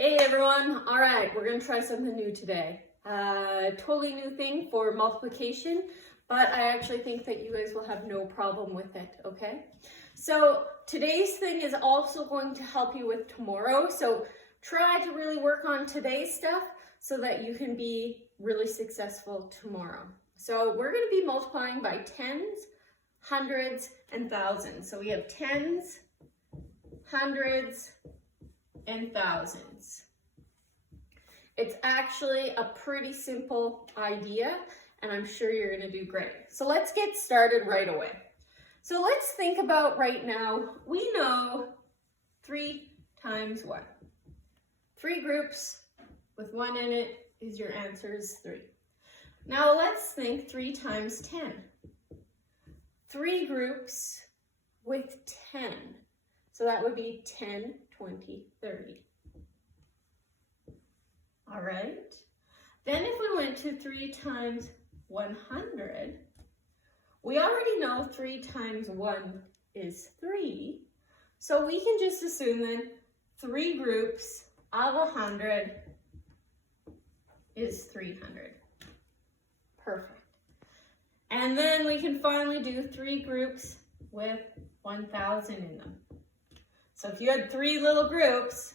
Hey everyone, all right, we're gonna try something new today. Totally new thing for multiplication, but I actually think that you guys will have no problem with it, okay? So today's thing is also going to help you with tomorrow, so try to really work on today's stuff so that you can be really successful tomorrow. So we're gonna be multiplying by tens, hundreds, and thousands. So we have tens, hundreds, and thousands. It's actually a pretty simple idea, and I'm sure you're going to do great. So let's get started right away. So let's think about right now, we know 3 times 1. 3 groups with 1 in it is your answer is 3. Now let's think 3 times 10. 3 groups with 10. So that would be 10, 20, 30. All right. Then if we went to 3 times 100, we already know 3 times 1 is 3. So we can just assume then 3 groups of 100 is 300. Perfect. And then we can finally do 3 groups with 1,000 in them. So if you had 3 little groups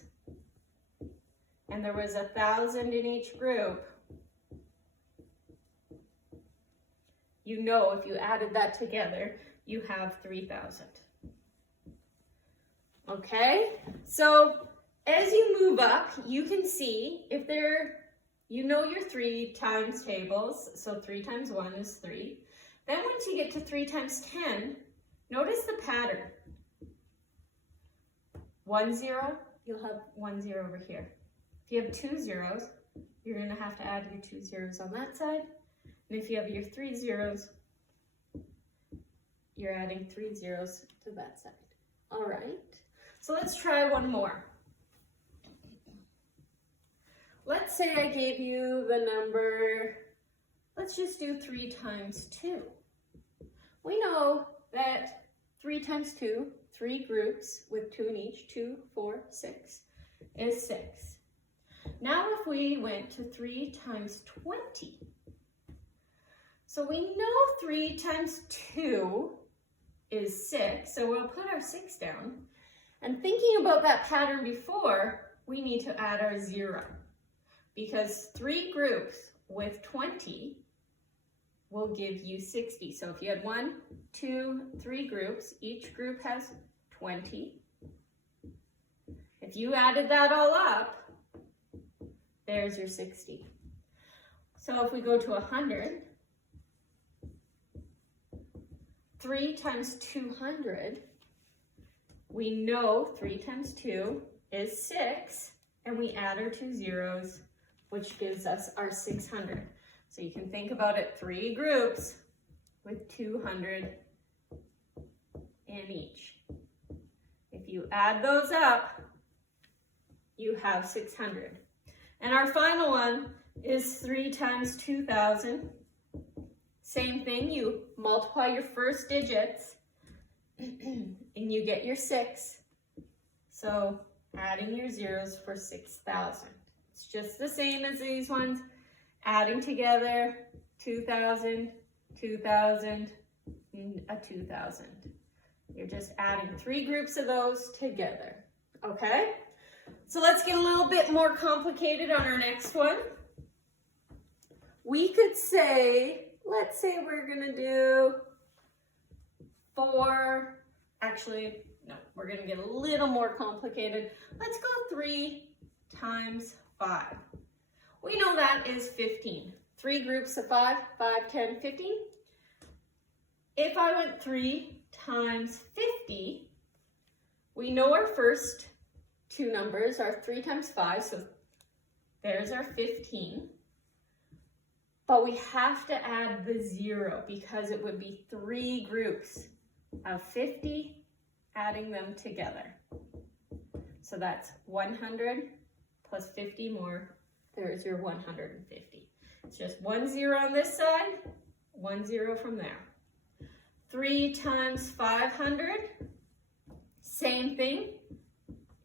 and there was 1,000 in each group, you know if you added that together, you have 3,000. Okay, so as you move up, you can see if you know your 3 times tables, so 3 times 1 is 3. Then once you get to 3 times 10, notice the pattern. 1 0, you'll have 1 0 over here. If you have 2 zeros, you're going to have to add your 2 zeros on that side. And if you have your 3 zeros, you're adding 3 zeros to that side. All right, so let's try one more. Let's say I gave you the number, let's just do 3 times 2. We know that 3 times 2, 3 groups with 2 in each, 2, 4, 6, is 6. Now if we went to 3 times 20, so we know 3 times 2 is 6, so we'll put our 6 down. And thinking about that pattern before, we need to add our 0, because 3 groups with 20 will give you 60. So if you had 1, 2, 3 groups, each group has 20. If you added that all up, there's your 60. So if we go to 100, 3 times 200, we know 3 times 2 is 6, and we add our 2 zeros, which gives us our 600. So you can think about it, 3 groups with 200 in each. If you add those up, you have 600. And our final one is 3 times 2,000. Same thing, you multiply your first digits and you get your 6. So adding your zeros for 6,000. It's just the same as these ones. Adding together 2,000, 2,000, and a 2,000. You're just adding 3 groups of those together, okay? So let's get a little bit more complicated on our next one. We could say, let's say we're gonna do 4, actually, no, we're gonna get a little more complicated. Let's go 3 times 5. We know that is 15. 3 groups of 5, 5, 10, 15. If I went 3 times 50, we know our first 2 numbers are 3 times 5, so there's our 15. But we have to add the 0 because it would be 3 groups of 50, adding them together. So that's 100 plus 50 more. There's your 150. It's just 1 0 on this side, 1 0 from there. 3 times 500, same thing.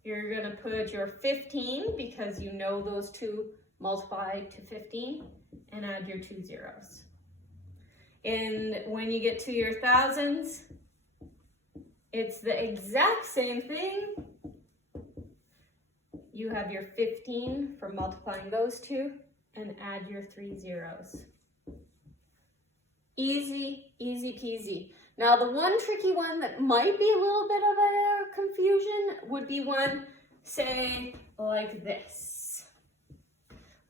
you're gonna put your 15 because you know those two multiply to 15 and add your 2 zeros. And when you get to your thousands, it's the exact same thing. You have your 15 for multiplying those two and add your 3 zeros. Easy, easy peasy. Now the one tricky one that might be a little bit of a confusion would be one, say, like this.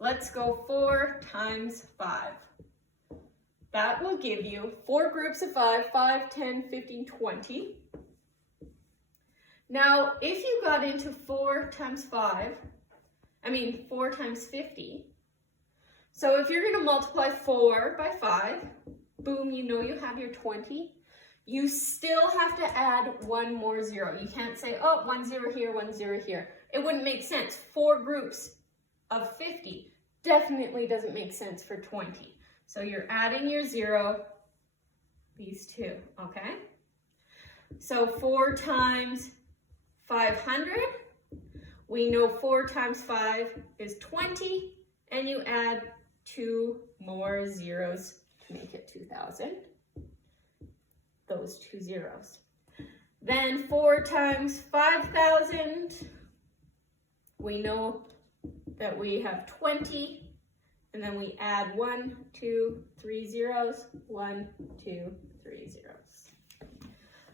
Let's go 4 times 5. That will give you 4 groups of 5, 5, 10, 15, 20. Now, if you got into 4 times 50, so if you're going to multiply 4 by 5, boom, you know you have your 20. You still have to add one more zero. You can't say, oh, 1 0 here, 1 0 here. It wouldn't make sense. 4 groups of 50 definitely doesn't make sense for 20. So you're adding your 0, these two, okay? So 4 times 500, we know 4 times 5 is 20, and you add 2 more zeros to make it 2,000. Those 2 zeros. Then 4 times 5,000, we know that we have 20, and then we add 1, 2, 3 zeros, 1, 2, 3 zeros.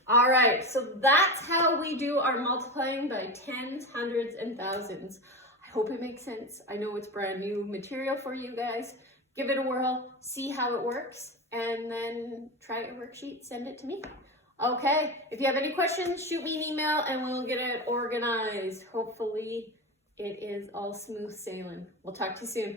All right, so that's how we do our multiplying by tens, hundreds, and thousands. I hope it makes sense. I know it's brand new material for you guys. Give it a whirl, see how it works, and then try your worksheet, send it to me. Okay, if you have any questions, shoot me an email and we'll get it organized. Hopefully it is all smooth sailing. We'll talk to you soon.